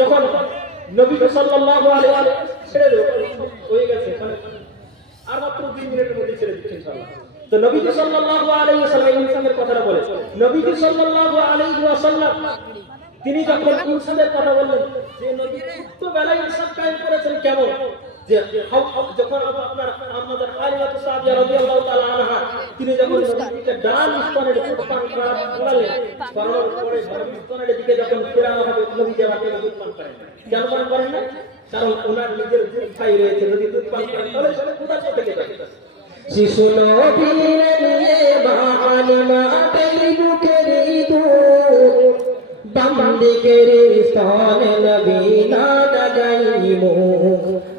যখন নবী সাল্লাল্লাহু আলাইহি ওয়াসাল্লাম ছেড়ে হয়ে গেছে আর মাত্র 2 মিনিটের মধ্যে ছেড়ে দিচ্ছেন ইনশাআল্লাহ। তো নবী সাল্লাল্লাহু আলাইহি ওয়াসাল্লাম ইনসানের কথাটা বলে নবী সাল্লাল্লাহু আলাইহি ওয়াসাল্লাম তিনি যখন ইনসানের কথা বললেন যে নবী ছোটবেলায় ইনসান কায়েম করেছেন কেমন যে যখন আপনার আমাদের আলিয়াতু সাদিয়া রাদিয়াল্লাহু তাআলা আনহা তিনি যখন নবীকে ডান স্তনের দুধ পান করালেন করার পরে স্তনের দিকে যখন ফেরানো হবে নবী যাওয়াকে দুধ পান করেন কেন পান করেন না কারণ ওনার নিজের দুধ খাই রয়েছে যদি দুধ পান করেন তাহলে সেটা ক্ষুধা থেকে যাবে শিশু নবীর নিয়ে বালিমা তেই বুকের দুধ বান্দিকের স্তনে নবী না দাগাইমু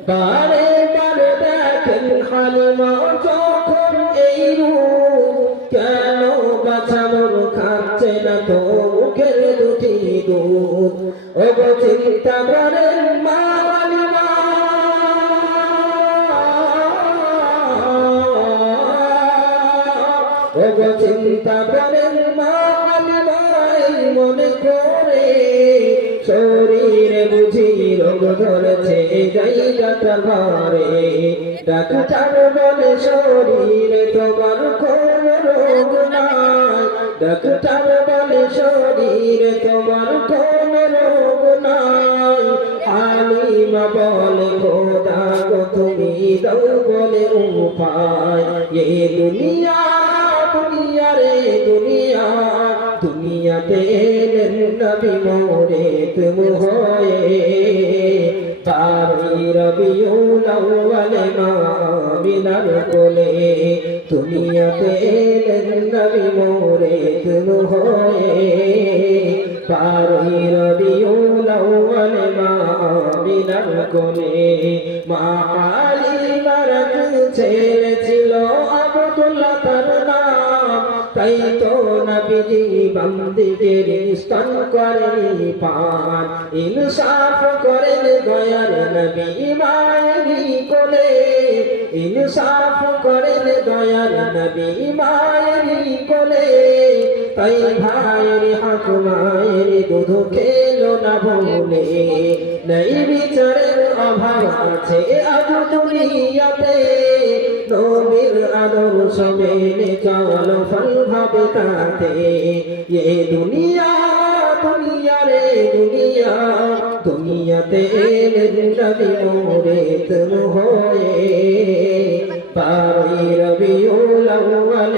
বারে বারে দেখেন হালিমা যখন এই রূপ কেন বাঁচানোর খাচ্ছে না তো মুখের দুটি দুধ ও গো চিন্তা করেন মা হালিমা ও গো চিন্তা করেন মা হালিমা মনে করে শরীরে বুঝি রোগ ধরেছে জায়গাটা ভারে ডাক্তার বলে শরীরে তোমার কোন রোগ নাই ডাক্তার বলে শরীরে তোমার কোন রোগ নাই হালিমা বলে খোদা গো তুমি দাও বলে উপায় এ দুনিয়া দুনিয়া রে দুনিয়া দুনিয়াতে এলেন নবী মোরে তুম হয়ে তারি রবিউল আউয়াল আমিনার কোলে দুনিয়াতে এলেন নবী মোরে তুম হয়ে তারি রবিউল আউয়াল আমিনার কোলে মা হালিমার ছেলে ছিল আব্দুল্লাহ তার নাম তাই তো নবীজি বান্দিদের স্তন করেন পান ইনসাফ করেন দয়ার নবী মায়েরই কোলে ইনসাফ করেন দয়ার নবী মায়েরই কোলে তাই ভাইয়ের হক মায়ের দুধ খেলো না বলে নেই বিচারের অভাব আছে আজ দুনিয়াতে নবীর আদর্শ মেনে চলো ফল হবে তাতে এ দুনিয়া দুনিয়া রে দুনিয়া দুনিয়াতে এলেন নবী মোরে তুম হয়ে পারি রবিউল আউয়াল